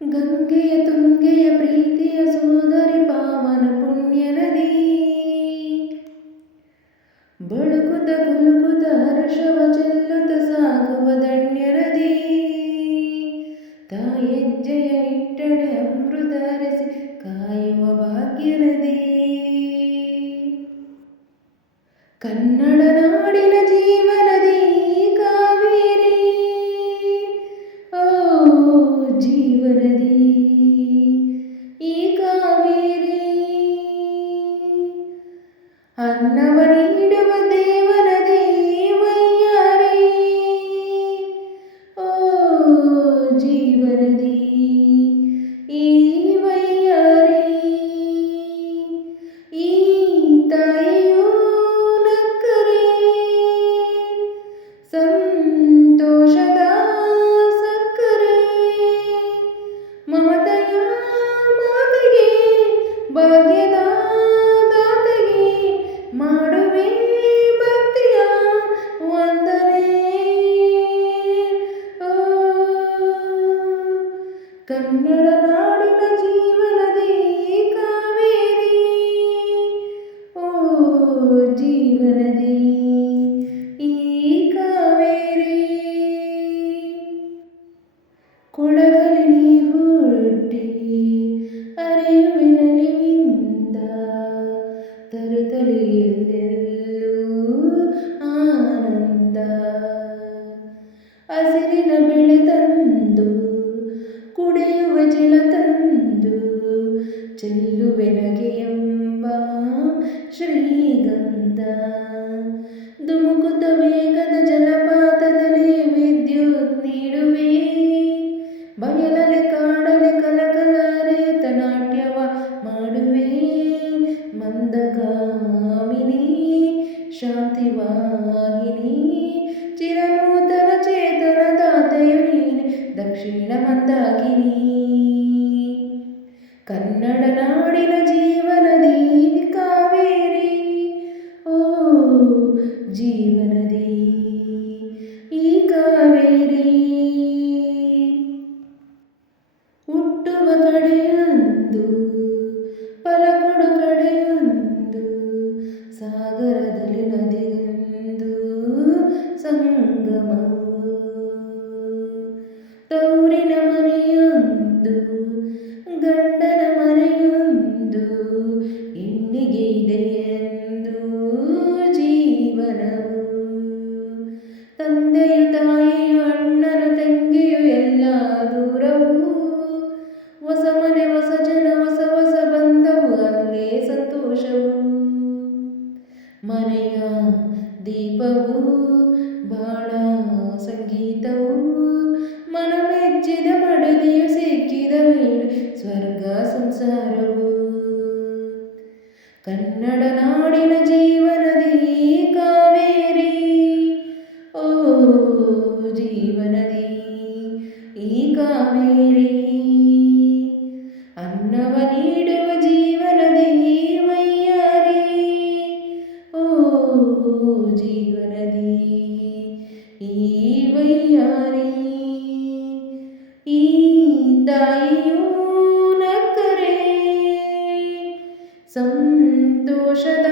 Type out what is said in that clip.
ಗಂಗೆಯ ತುಂಗೆಯ ಪ್ರೀತಿಯ ಸೋದರಿ ಪಾವನ ಪುಣ್ಯ ನದಿ. ಬಳುಕುತ ಕುಲುಕುತ ಹರ್ಷವ ಚೆಲ್ಲುತ್ತ ಸಾಗುವ ಧನ್ಯ ನದಿ. ತಾಯೆಜ್ಜೆಯ ಇಟ್ಟಡೆ ಅಮೃತ ಹರಿಸಿ ಕಾಯುವ ಭಾಗ್ಯ ನದಿ. ಕನ್ನಡ ನಾಡಿನ ಜೀವನದಿ ಕಾವೇರಿ, ಓ ಜೀವನದಿ ಈ ಕಾವೇರಿ. ಅನ್ನವ ನೀಡುವ ದೇವನದಿ ವೈಯಾರಿ, ಓ ಜೀವನದಿ ಈ ವೈಯಾರಿ. ಈ ತಾಯಿಯು ನಕ್ಕರೆ ಸಂತೋಷದ ಸಕ್ಕರೆ, ಮಮತೆಯ ಮಾತೆಗೆ ಭಾಗ್ಯದ ದಾತೆಗೆ ಮಾಡುವೆ ಭಕ್ತಿಯ ವಂದನೆ. ಓ ಕನ್ನಡ ನಾಡಿನ ಜೀವನದಿ ಕಾವೇರಿ, ಓ ಜೀವನದಿ ಈ ಕಾವೇರಿ. ಕೊಡಗಲಿ ನೀ ಹುಟ್ಟಿ ಅರಿಯುವೆ ನಲಿವಿಂದ, ತರುತ್ತಲೇ ಎಲ್ಲೆಲ್ಲೂ ಆನಂದ. ಹಸಿರಿನ ಬೆಳೆ ತಂದು ಕುಡಿಯುವ ಜಲ ತಂದು, ಚೆಲ್ಲುವೆ ನಗೆಯೆಂಬ ಶ್ರೀಗಂಧ. ಧುಮುಕುತ್ತ ವೇಗದ ಜಲಪಾತದಲ್ಲಿ ವಿದ್ಯುತ್ ನೀಡುವೆ, ಬಯಲಲೆ ಕಾಡಲೆ ಕಲಕಲಾರೇತ ನಾಟ್ಯವ ಮಾಡುವೆ. ಮಂದಗಾಮಿನಿ ಶಾಂತಿವಾಹಿನಿ, ಚಿರನೂತನ ಚೇತನ ದಾತೆಯು ನೀನೆ ದಕ್ಷಿಣ ಮಂದಾಕಿನಿ. ಕನ್ನಡ ನಾಡಿನ ಜೀವನದಿ ಕಾವೇರಿ, ಓ ಜೀವನದಿ ಈ ಕಾವೇರಿ. ಹುಟ್ಟುವ ಕಡೆಯೊಂದು ಫಲಕೊಡು ಕಡೆಯೊಂದು, ಸಾಗರದಲ್ಲಿ ನದಿಯೊಂದು ಸಂಗಮವು. ತೌರಿನ ಮನೆಯೊಂದು ಗಂಡನ ಮನೆಯೊಂದು, ಹೆಣ್ಣಿಗೆ ಇದೆಯೆಂದು ಜೀವನವು. ತಂದೆಯು ತಾಯಿಯು ಅಣ್ಣನ ತಂಗಿಯು ಎಲ್ಲ ದೂರವು, ಹೊಸ ಮನೆ ಹೊಸ ಜನ ಹೊಸ ಹೊಸ ಬಂದವು ಅಲ್ಲೇ ಸಂತೋಷವು. ಮನೆಯ ದೀಪವು ಬಾಳ ಸಂಗೀತವು, ಮನಮೆಚ್ಚಿದ ಮಡದಿಯು ಸಿಕ್ಕಿದ ವೇಳೆ ಸ್ವರ್ಗ ಸಂಸಾರವು. ಕನ್ನಡ ನಾಡಿನ ಜೀವನದಿ ಕಾವೇರಿ, ಓ ಜೀವನದಿ ಈ ಕಾವೇರಿ. ಅನ್ನವ ನೀಡುವ ಜೀವನದಿ ವೈಯಾರಿ, ಓ ಜೀವನದಿ ಈ ವೈಯಾರಿ. ಈ ತಾಯಿಯು ನಕ್ಕರೆ ಸಂತೋಷದ